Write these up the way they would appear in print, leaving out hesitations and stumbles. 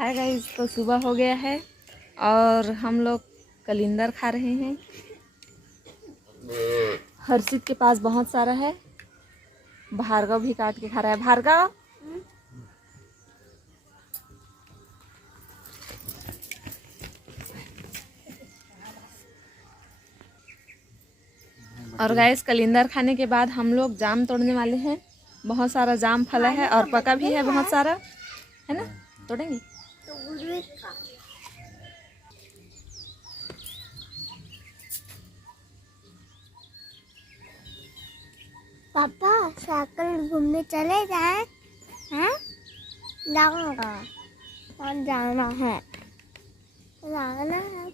Hi guys, तो सुबह हो गया है और हम लोग कलिंदर खा रहे हैं। हर्षित के पास बहुत सारा है। भार्गव भी काट के खा रहा है। भार्गव, और गाइस कलिंदर खाने के बाद हम लोग जाम तोड़ने वाले हैं। बहुत सारा जाम फला है और पका भी है बहुत सारा, है ना? तोड़ेंगे पापा, साइकिल घूमने चले जाए हैं? जाऊंगा और जाना है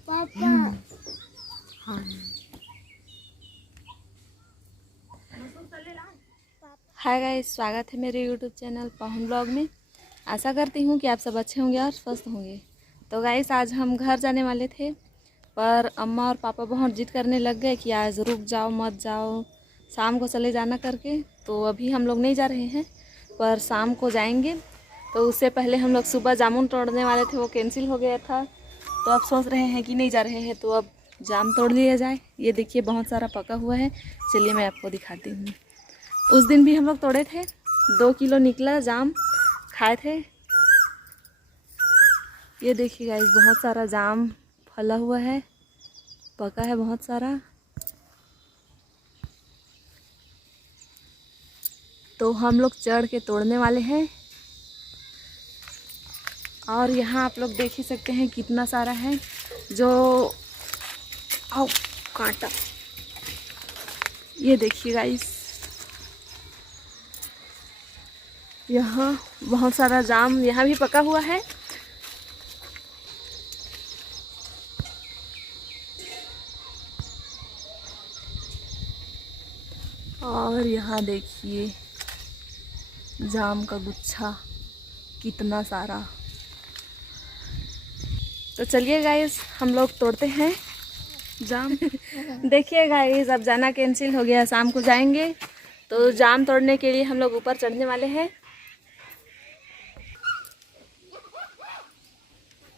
पापा। हाँ। हाय गाइस, स्वागत है मेरे यूट्यूब चैनल पहुन ब्लॉग में। आशा करती हूँ कि आप सब अच्छे होंगे और स्वस्थ होंगे। तो गाइस, आज हम घर जाने वाले थे, पर अम्मा और पापा बहुत जिद करने लग गए कि आज रुक जाओ, मत जाओ, शाम को चले जाना करके। तो अभी हम लोग नहीं जा रहे हैं, पर शाम को जाएंगे। तो उससे पहले हम लोग सुबह जामुन तोड़ने वाले थे, वो कैंसिल हो गया था। तो अब सोच रहे हैं कि नहीं जा रहे हैं, तो अब जाम तोड़ लिया जाए। ये देखिए बहुत सारा पका हुआ है, चलिए मैं आपको दिखाती हूँ। उस दिन भी हम लोग तोड़े थे, 2 किलो निकला जाम, खाए थे। ये देखिए गाइस, बहुत सारा जाम फला हुआ है, पका है बहुत सारा। तो हम लोग चढ़ के तोड़ने वाले हैं। और यहाँ आप लोग देख ही सकते हैं कितना सारा है, जो आओ कांटा। ये देखिए गाइस, यहाँ बहुत सारा जाम यहाँ भी पका हुआ है। और यहाँ देखिए जाम का गुच्छा कितना सारा। तो चलिए गाइस, हम लोग तोड़ते हैं जाम। देखिए गाइस, अब जाना कैंसिल हो गया, शाम को जाएंगे। तो जाम तोड़ने के लिए हम लोग ऊपर चढ़ने वाले हैं।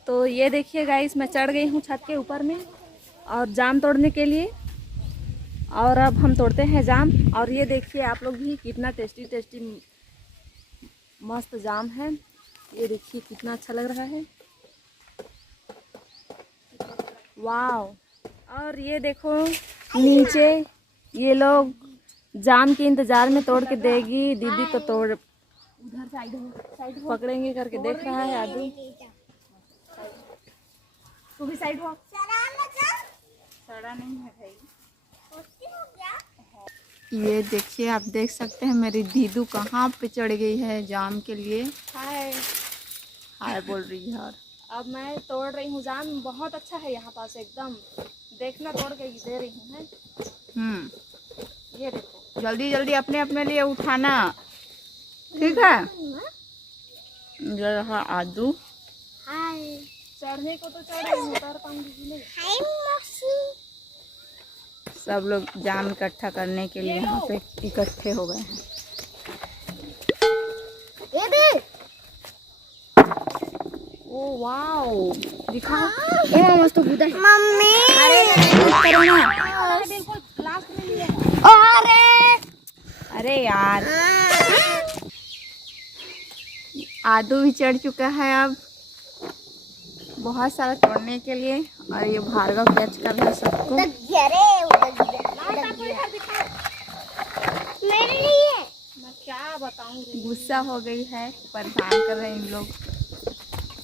तो ये देखिए गाइस, मैं चढ़ गई हूँ छत के ऊपर में और जाम तोड़ने के लिए। और अब हम तोड़ते हैं जाम। और ये देखिए आप लोग भी, कितना टेस्टी टेस्टी मस्त जाम है। ये देखिए कितना अच्छा लग रहा है, वाव। और ये देखो नीचे, ये लोग जाम के इंतजार में तोड़ के देगी दीदी, तो तोड़ उधर साइड पकड़ेंगे करके देख रहा है आदमी। तू भी साइड हो। सड़ा नहीं है भाई। ये देखिए, आप देख सकते हैं मेरी दीदू कहाँ पे चढ़ गई है जाम के लिए। हाय हाय बोल रही है। और अब मैं तोड़ रही हूँ जाम, बहुत अच्छा है यहाँ पास एकदम। देखना, तोड़ के दे रही हूँ। ये देखो, जल्दी जल्दी अपने अपने लिए उठाना, ठीक है? ये रहा आदू। हाय, चढ़ने को तो चढ़ रही हूँ, उतर पाऊंगी नहीं। हाय मौसी। सब लोग जाम इकट्ठा करने के लिए यहाँ पे इकट्ठे हो गए हैं। ये देख, ओ वाओ, दिखा। ए मस्त गुदा मम्मी। बिल्कुल लास्ट में लिए। अरे यार, आदू भी चढ़ चुका है अब बहुत सारा तोड़ने के लिए। और ये भार्गव कैच कर रहा है सबको। मेरे लिए मैं क्या बताऊँ, गुस्सा हो गई है, परेशान कर रहे हैं इन लोग।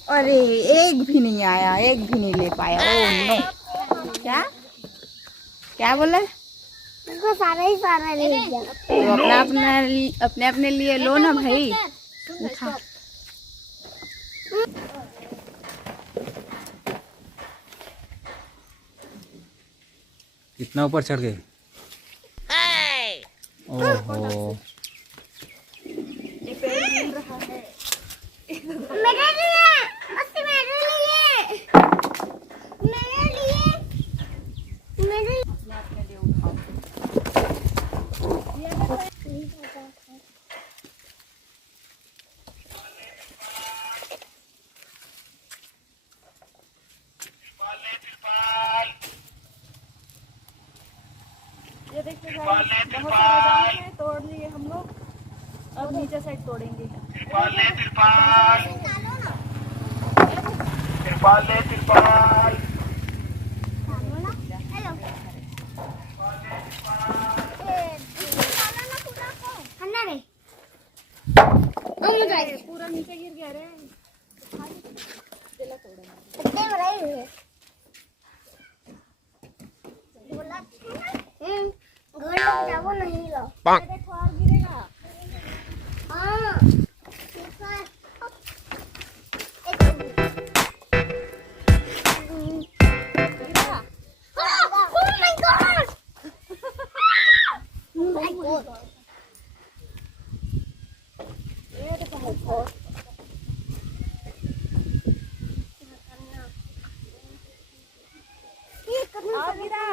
अरे एक भी नहीं आया, एक भी नहीं ले पाया। ओ नो, क्या क्या बोला? सारा ही सारा ले गया। तो अपने अपने लिए लो ना भाई, उठा। कितना ऊपर चढ़ गए? ओहो, मेरे लिए, मस्ती मेरे लिए, मेरे लिए, मेरे लिए। बहुत सारा जाम है, तोड़ लिए हम लोग। अब नीचे साइड तोड़ेंगे। पूरा नीचे गिर गया रे। जाओ नहीं लो देखो और गिरेगा। हाँ गिरा। ये देखो और गिरा।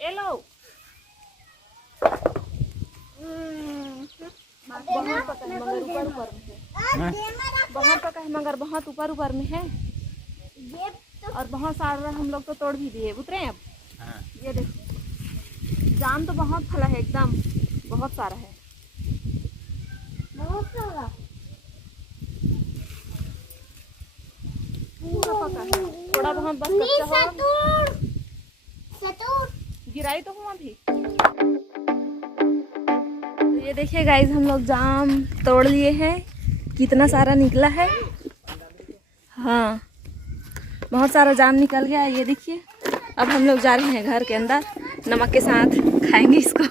ये लो। बहुत पका है मगर ऊपर ऊपर में है। बहुत पका है मगर बहुत ऊपर ऊपर में है। और बहुत सारा हम लोग तो तोड़ भी दिए। उतरे अब। ये देखो जाम तो बहुत फला है एकदम, बहुत सारा है। पूरा पका है, थोड़ा बहुत बस कच्चा हो। गिराई तो हुआ भी। तो ये देखिए गाइस, हम लोग जाम तोड़ लिए हैं। कितना सारा निकला है। हाँ, बहुत सारा जाम निकल गया है। ये देखिए, अब हम लोग जा रहे हैं घर के अंदर। नमक के साथ खाएंगे इसको।